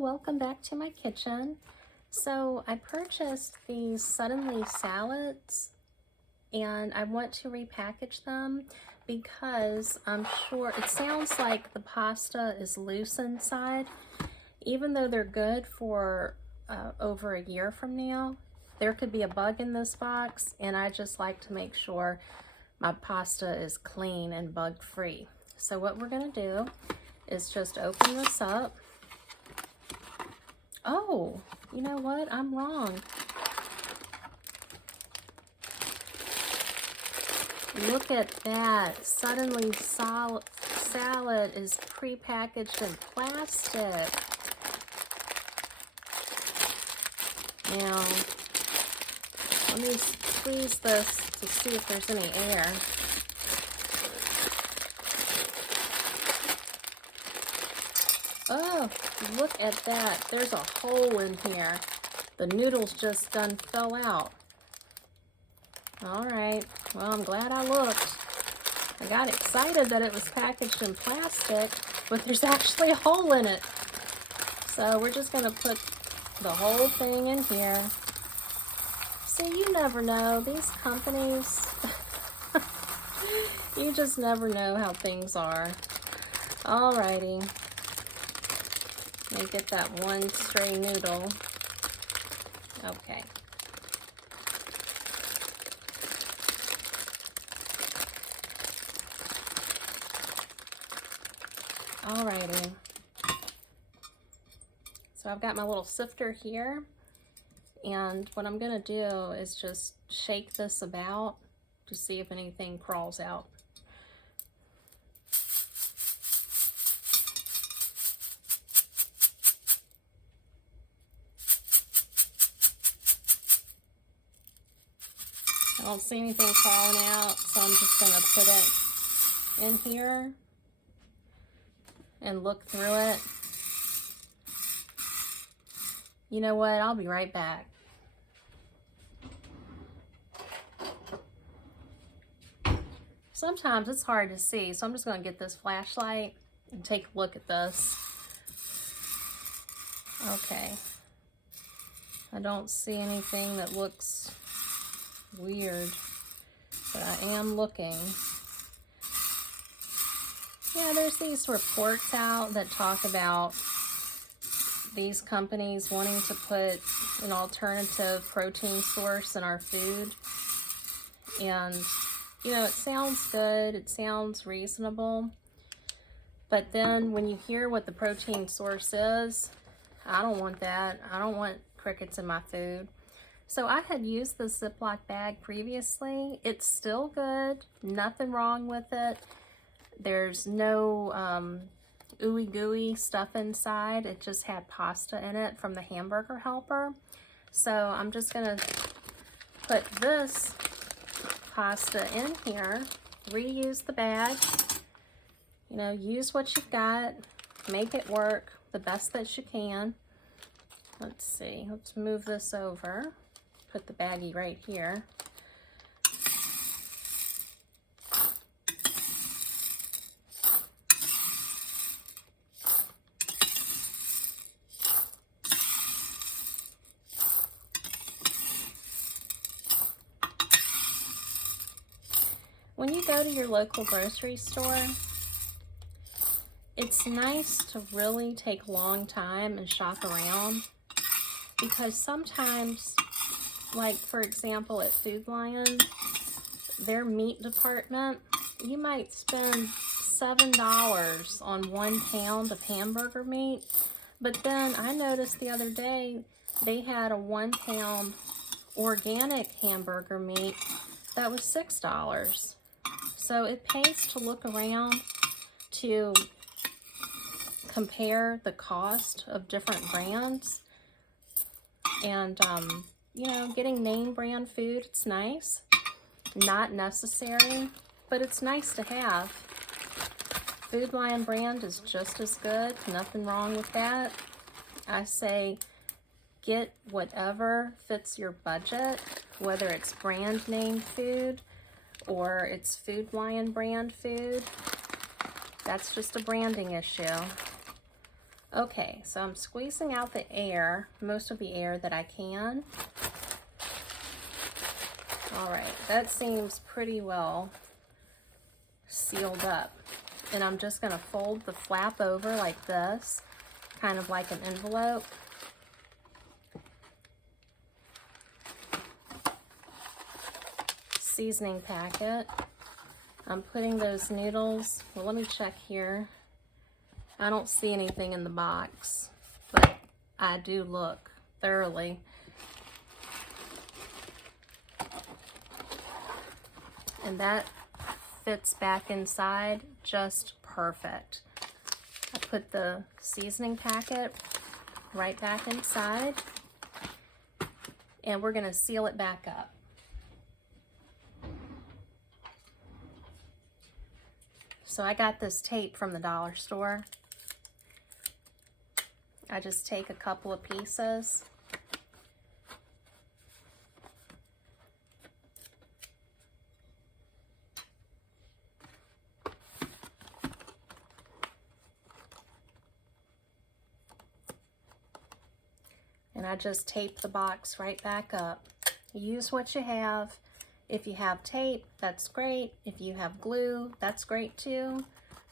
welcome back to my kitchen. So I purchased these suddenly salads and I want to repackage them because I'm sure it sounds like the pasta is loose inside. Even though they're good for over a year from now, there could be a bug in this box, and I just like to make sure my pasta is clean and bug free. So what we're gonna do is just open this up. Oh, you know what? I'm wrong. Look at that. Suddenly salad is pre-packaged in plastic. Now, let me squeeze this to see if there's any air. Oh, look at that. There's a hole in here. The noodles just done fell out. All right. Well, I'm glad I looked. I got excited that it was packaged in plastic, but there's actually a hole in it. So we're just going to put the whole thing in here. See, you never know. These companies, you just never know how things are. Alrighty. Let me get that one stray noodle. Okay. Alrighty. So I've got my little sifter here, and what I'm gonna do is just shake this about to see if anything crawls out. I don't see anything crawling out, so I'm just gonna put it in here and look through it. You know what? I'll be right back. Sometimes it's hard to see, so I'm just gonna get this flashlight and take a look at this. Okay. I don't see anything that looks weird, but I am looking. Yeah, there's these reports out that talk about these companies wanting to put an alternative protein source in our food. And, you know, it sounds good, it sounds reasonable, but then when you hear what the protein source is, I don't want that. I don't want crickets in my food. So I had used the Ziploc bag previously. It's still good, nothing wrong with it. There's no ooey gooey stuff inside. It just had pasta in it from the hamburger helper. So I'm just gonna put this pasta in here, reuse the bag, you know, use what you've got, make it work the best that you can. Let's see, let's move this over. Put the baggie right here. When you go to your local grocery store, it's nice to really take a long time and shop around, because sometimes, like for example at Food Lion, their meat department, you might spend $7 on 1 pound of hamburger meat, but then I noticed the other day they had a 1 pound organic hamburger meat that was $6. So it pays to look around to compare the cost of different brands. And, you know, getting name brand food, it's nice. Not necessary, but it's nice to have. Food Lion brand is just as good. Nothing wrong with that. I say get whatever fits your budget, whether it's brand name food or it's Food Lion brand food. That's just a branding issue. Okay, so I'm squeezing out the air, most of the air that I can. All right, that seems pretty well sealed up. And I'm just gonna fold the flap over like this, kind of like an envelope. Seasoning packet. I'm putting those noodles, well, let me check here. I don't see anything in the box, but I do look thoroughly. And that fits back inside just perfect. I put the seasoning packet right back inside, and we're gonna seal it back up. So I got this tape from the dollar store. I just take a couple of pieces. And I just tape the box right back up. Use what you have. If you have tape, that's great. If you have glue, that's great too.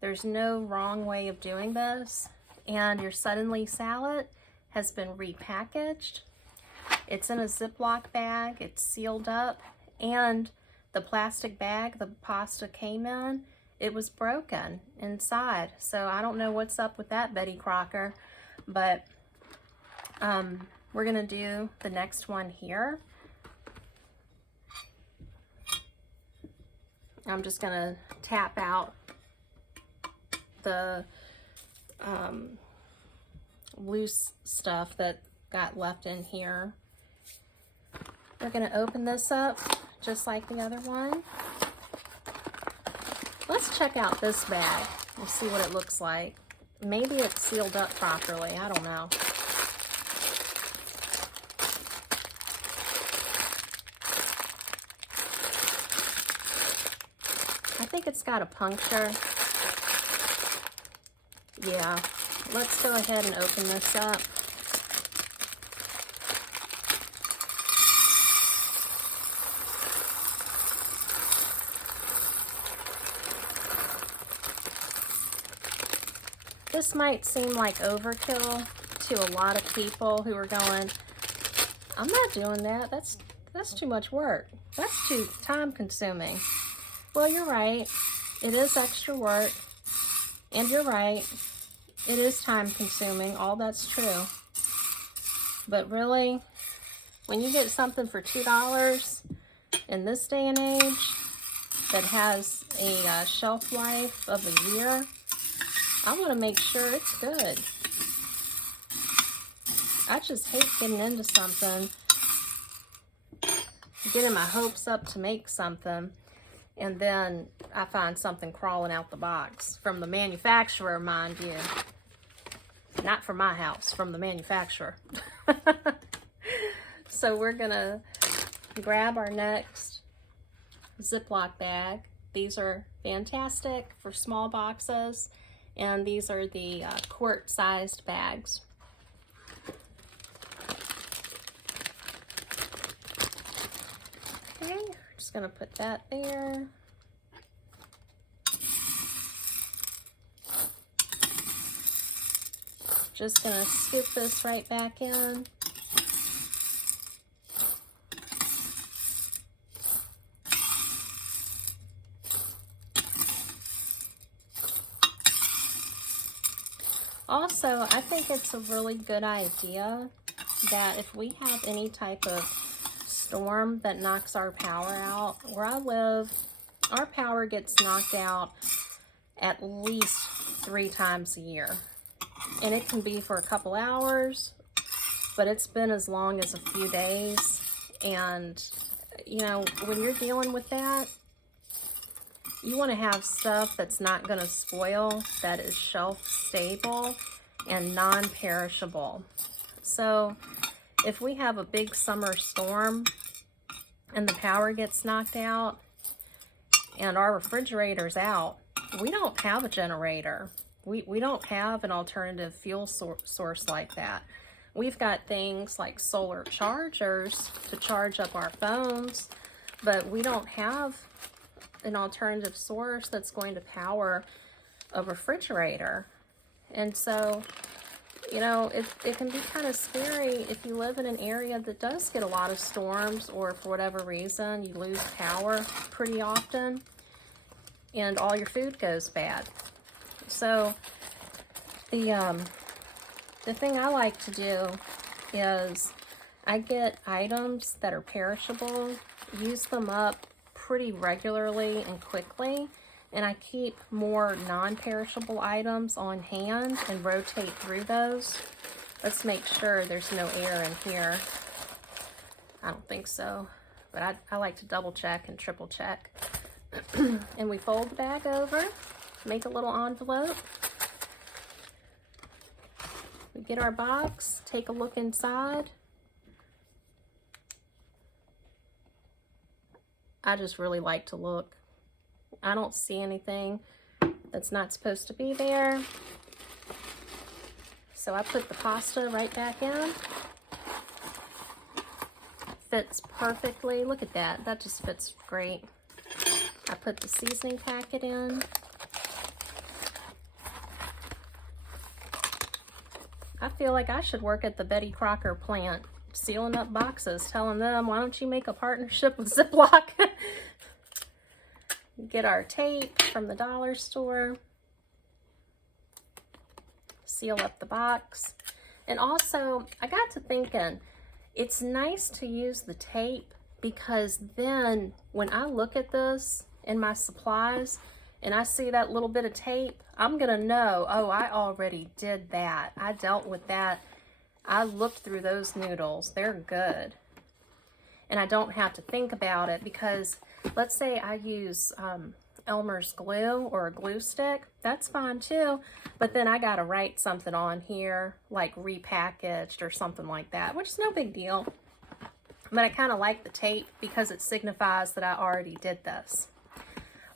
There's no wrong way of doing this. And your suddenly salad has been repackaged. It's in a Ziploc bag, it's sealed up, and the plastic bag the pasta came in, it was broken inside. So I don't know what's up with that, Betty Crocker, but we're gonna do the next one here. I'm just gonna tap out the loose stuff that got left in here. We're gonna open this up just like the other one. Let's check out this bag and see what it looks like. Maybe it's sealed up properly, I don't know. I think it's got a puncture. Yeah, let's go ahead and open this up. This might seem like overkill to a lot of people who are going, I'm not doing that. That's too much work. That's too time consuming. Well, you're right. It is extra work. And you're right. It is time consuming. All that's true. But really, when you get something for $2 in this day and age that has a shelf life of a year, I want to make sure it's good. I just hate getting into something, getting my hopes up to make something, and then I find something crawling out the box from the manufacturer, mind you. Not from my house, from the manufacturer. So we're gonna grab our next Ziploc bag. These are fantastic for small boxes, and these are the quart-sized bags. Okay, just gonna put that there. Just gonna scoop this right back in. Also, I think it's a really good idea that if we have any type of storm that knocks our power out, where I live, our power gets knocked out at least 3 times a year. And it can be for a couple hours, but it's been as long as a few days. And, you know, when you're dealing with that, you want to have stuff that's not going to spoil, that is shelf stable and non-perishable. So if we have a big summer storm and the power gets knocked out and our refrigerator's out, we don't have a generator. We don't have an alternative fuel source like that. We've got things like solar chargers to charge up our phones, but we don't have an alternative source that's going to power a refrigerator. And so, you know, it can be kind of scary if you live in an area that does get a lot of storms, or for whatever reason you lose power pretty often and all your food goes bad. So the thing I like to do is I get items that are perishable, use them up pretty regularly and quickly, and I keep more non-perishable items on hand and rotate through those. Let's make sure there's no air in here. I don't think so, but I like to double check and triple check. And we fold the bag over, make a little envelope. We get our box, take a look inside. I just really like to look. I don't see anything that's not supposed to be there. So I put the pasta right back in. Fits perfectly. Look at that. That just fits great. I put the seasoning packet in. I feel like I should work at the Betty Crocker plant, sealing up boxes, telling them, why don't you make a partnership with Ziploc? Get our tape from the dollar store. Seal up the box. And also, I got to thinking, it's nice to use the tape, because then when I look at this in my supplies and I see that little bit of tape, I'm gonna know, oh, I already did that. I dealt with that. I looked through those noodles. They're good. And I don't have to think about it, because let's say I use Elmer's glue or a glue stick. That's fine too. But then I gotta write something on here like repackaged or something like that, which is no big deal. But I kind of like the tape because it signifies that I already did this.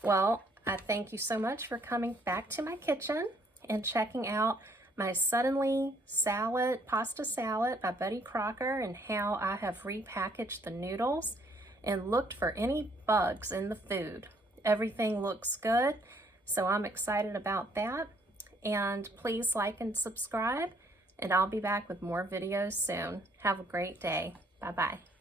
Well, I thank you so much for coming back to my kitchen and checking out my Suddenly Salad, Pasta Salad by Betty Crocker, and how I have repackaged the noodles and looked for any bugs in the food. Everything looks good, so I'm excited about that. And please like and subscribe, and I'll be back with more videos soon. Have a great day. Bye-bye.